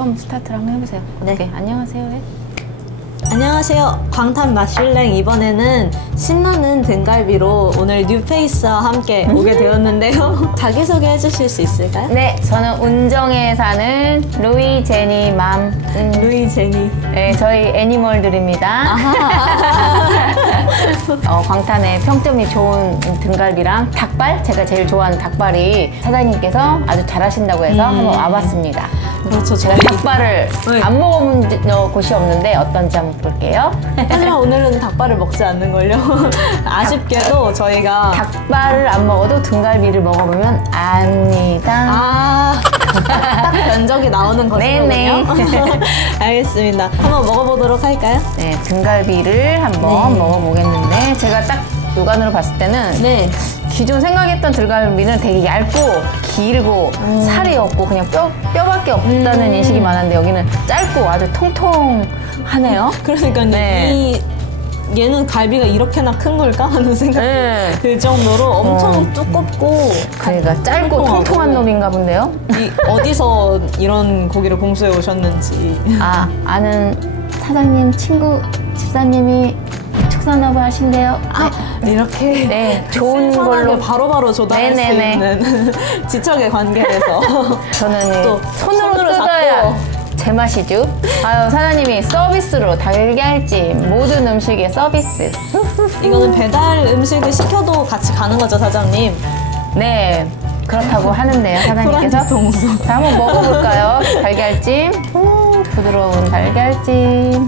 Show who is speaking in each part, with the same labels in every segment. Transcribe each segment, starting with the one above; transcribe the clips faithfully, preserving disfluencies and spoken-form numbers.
Speaker 1: 처음 스타트를 한번 해보세요.
Speaker 2: 네.
Speaker 1: 어떻게? 안녕하세요. 해.
Speaker 2: 안녕하세요. 광탄 맛슐랭 이번에는 신나는 등갈비로 오늘 뉴페이스와 함께 오게 되었는데요. 자기소개 해주실 수 있을까요?
Speaker 1: 네, 저는 운정에 사는 루이 제니 맘. 음,
Speaker 2: 루이 제니.
Speaker 1: 네, 저희 애니멀들입니다. 어, 광탄에 평점이 좋은 등갈비랑 닭발, 제가 제일 좋아하는 닭발이 사장님께서 아주 잘하신다고 해서
Speaker 2: 음.
Speaker 1: 한번 와봤습니다.
Speaker 2: 그렇죠.
Speaker 1: 제가
Speaker 2: 저희
Speaker 1: 닭발을
Speaker 2: 네.
Speaker 1: 안 먹어본 곳이 없는데 어떤지 한번 볼게요.
Speaker 2: 하지만 오늘은 닭발을 먹지 않는걸요. 아쉽게도 저희가
Speaker 1: 닭발을 안 먹어도 등갈비를 먹어보면 압니다.
Speaker 2: 아, 딱 면적이 나오는
Speaker 1: 네네.
Speaker 2: 것이군요. 알겠습니다. 한번 먹어보도록 할까요?
Speaker 1: 네, 등갈비를 한번
Speaker 2: 네.
Speaker 1: 먹어보겠는데 제가 딱 육안으로 봤을 때는
Speaker 2: 네.
Speaker 1: 기존 생각했던 등갈비는 되게 얇고 길고
Speaker 2: 음.
Speaker 1: 살이 없고 그냥 뼈, 뼈밖에 없다는
Speaker 2: 음.
Speaker 1: 인식이 많았는데 여기는 짧고 아주 통통하네요.
Speaker 2: 그러니까요.
Speaker 1: 네.
Speaker 2: 이 얘는 갈비가 이렇게나 큰 걸까 하는 생각
Speaker 1: 네.
Speaker 2: 들 정도로 엄청
Speaker 1: 어.
Speaker 2: 두껍고
Speaker 1: 그러니까 짧고
Speaker 2: 통통하고.
Speaker 1: 통통한 놈인가 본데요.
Speaker 2: 이 어디서 이런 고기를 공수해 오셨는지.
Speaker 1: 아, 아는 사장님 친구 집사님이 축산업을 하신대요.
Speaker 2: 아, 이렇게
Speaker 1: 네, 좋은
Speaker 2: 신선하게
Speaker 1: 걸로.
Speaker 2: 바로바로 조달할
Speaker 1: 네네네.
Speaker 2: 수 있는 지척의 관계에서
Speaker 1: 저는
Speaker 2: 또
Speaker 1: 손으로,
Speaker 2: 손으로
Speaker 1: 뜯어야
Speaker 2: 잡고.
Speaker 1: 제맛이죠. 아유, 사장님이 서비스로 달걀찜 모든 음식에 서비스.
Speaker 2: 이거는 배달 음식을 시켜도 같이 가는 거죠, 사장님?
Speaker 1: 네, 그렇다고 하는데요, 사장님께서.
Speaker 2: 소란지 동서.
Speaker 1: 자, 한번 먹어볼까요? 달걀찜. 오, 부드러운 달걀찜.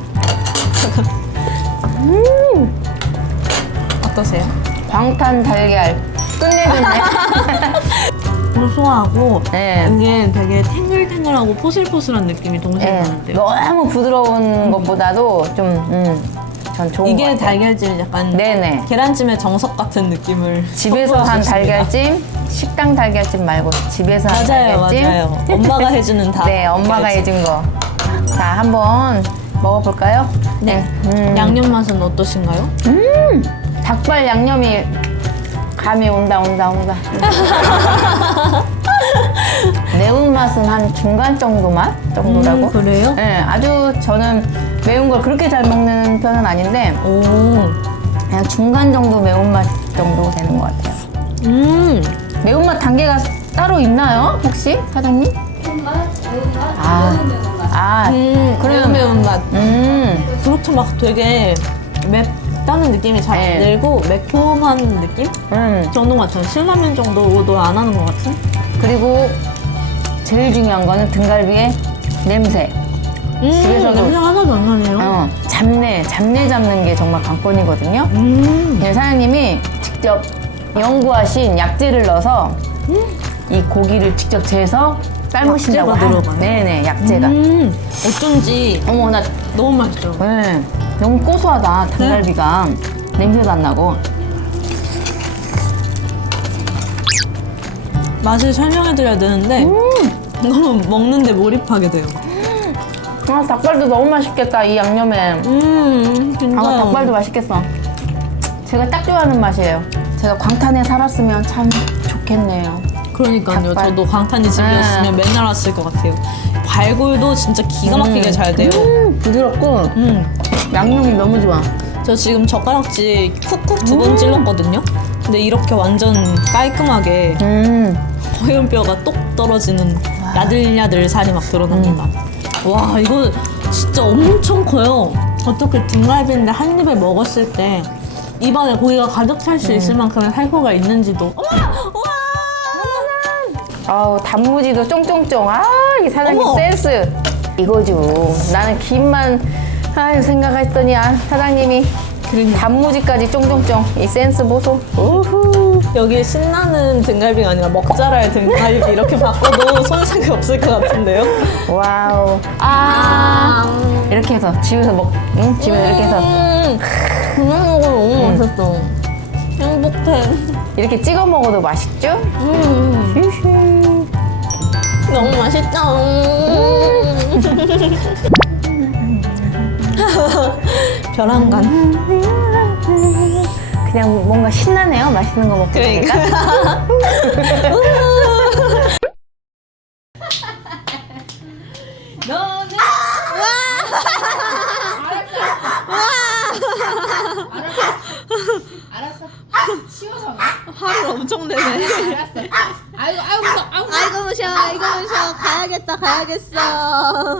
Speaker 2: 어떠세요?
Speaker 1: 광탄 달걀. 끝내줬네.
Speaker 2: 고소하고
Speaker 1: 네.
Speaker 2: 이게 되게 탱글탱글하고 포슬포슬한 느낌이 동시에
Speaker 1: 네,
Speaker 2: 나는데요.
Speaker 1: 너무 부드러운 것보다도 좀, 음, 전 좋은 것
Speaker 2: 이게
Speaker 1: 같아요.
Speaker 2: 달걀찜 약간
Speaker 1: 네네.
Speaker 2: 계란찜의 정석 같은 느낌을
Speaker 1: 집에서 한
Speaker 2: 섞어주셨습니다.
Speaker 1: 달걀찜, 식당 달걀찜 말고 집에서 한
Speaker 2: 맞아요,
Speaker 1: 달걀찜.
Speaker 2: 맞아요. 엄마가 해주는 다.
Speaker 1: 네, 엄마가
Speaker 2: 달걀찜.
Speaker 1: 해준 거. 자, 한번 먹어볼까요?
Speaker 2: 네.
Speaker 1: 음,
Speaker 2: 양념 맛은 어떠신가요?
Speaker 1: 닭발 양념이 감이 온다, 온다, 온다. 매운맛은 한 중간 정도 맛 정도라고.
Speaker 2: 음, 그래요?
Speaker 1: 네, 아주 저는 매운 걸 그렇게 잘 먹는 편은 아닌데
Speaker 2: 오.
Speaker 1: 그냥 중간 정도 매운맛 정도 되는 것 같아요.
Speaker 2: 음.
Speaker 1: 매운맛 단계가 따로 있나요? 혹시 사장님?
Speaker 3: 매운맛, 매운맛,
Speaker 1: 아.
Speaker 3: 매운 매운맛.
Speaker 1: 아,
Speaker 2: 음,
Speaker 1: 그럼-
Speaker 2: 매운 매운맛.
Speaker 1: 음,
Speaker 2: 그렇게 막 되게 맵다는 느낌이 잘 안
Speaker 1: 네.
Speaker 2: 들고 매콤한 느낌?
Speaker 1: 음.
Speaker 2: 정도 같아요. 신라면 정도도 안 하는 것 같은?
Speaker 1: 그리고 제일 중요한 거는 등갈비의 냄새.
Speaker 2: 음,
Speaker 1: 집에서도-
Speaker 2: 냄새 하나도 안 나네요.
Speaker 1: 어, 잡내, 잡내 잡는 게 정말 관건이거든요.
Speaker 2: 음.
Speaker 1: 네, 사장님이 직접 연구하신 약재를 넣어서 이 고기를 직접 재서 삶으신다고
Speaker 2: 약재가
Speaker 1: 하-
Speaker 2: 들어가요?
Speaker 1: 네네, 약재가.
Speaker 2: 음. 어쩐지
Speaker 1: 어머, 나
Speaker 2: 너무 맛있어요.
Speaker 1: 네, 너무 고소하다, 등갈비가. 냄새도 안 나고.
Speaker 2: 맛을 설명해드려야 되는데 너무 먹는데 몰입하게 돼요.
Speaker 1: 아, 닭발도 너무 맛있겠다, 이 양념에.
Speaker 2: 음, 진짜요.
Speaker 1: 아, 닭발도 맛있겠어. 제가 딱 좋아하는 맛이에요. 제가 광탄에 살았으면 참 좋겠네요.
Speaker 2: 그러니까요.
Speaker 1: 닭발.
Speaker 2: 저도 광탄이 집이었으면
Speaker 1: 네.
Speaker 2: 맨날 왔을 것 같아요. 발골도 진짜 기가 막히게
Speaker 1: 음.
Speaker 2: 잘 돼요.
Speaker 1: 음, 부드럽고
Speaker 2: 음.
Speaker 1: 양념이 너무 좋아.
Speaker 2: 저 지금 젓가락질 쿡쿡 두
Speaker 1: 음.
Speaker 2: 번 찔렀거든요. 근데 이렇게 완전 깔끔하게
Speaker 1: 음,
Speaker 2: 허연뼈가 똑 떨어지는 야들야들 살이 막 드러납니다.
Speaker 1: 음.
Speaker 2: 와, 이거 진짜 엄청 커요. 어떻게 등갈비인데 한 입에 먹었을 때 입안에 고기가 가득 찰
Speaker 1: 음.
Speaker 2: 수 있을 만큼의 살코가 있는지도. 어머! 와!
Speaker 1: 아우, 단무지도 쫑쫑쫑. 아, 이 사장님
Speaker 2: 어머.
Speaker 1: 센스. 이거죠. 나는 김만 아유 생각했더니 아, 사장님이
Speaker 2: 그러니까.
Speaker 1: 단무지까지 쫑쫑쫑. 이 센스 보소. 우후.
Speaker 2: 여기 신나는 등갈비가 아니라 먹자랄 등갈비 이렇게 바꿔도 손색이 없을 것 같은데요?
Speaker 1: 와우. 아, 이렇게 해서 집에서 먹, 응? 집에서 이렇게 해서
Speaker 2: 음, 그냥 먹으면 너무
Speaker 1: 음.
Speaker 2: 맛있어. 행복해.
Speaker 1: 이렇게 찍어 먹어도 맛있죠?
Speaker 2: 음,
Speaker 1: 슈슈.
Speaker 2: 너무 맛있다. 음. 별안간.
Speaker 1: 그냥 뭔가 신나네요. 맛있는 거 먹고
Speaker 2: 그러니까.
Speaker 1: 보니까. 너는 알았어. 알았어. 치워서 가.
Speaker 2: 화를 엄청 내네.
Speaker 1: 알았어. 아이고 아이고 무서워. 아이고.
Speaker 2: 아이고 무셔, 아이고 무셔. 가야겠다, 가야겠어.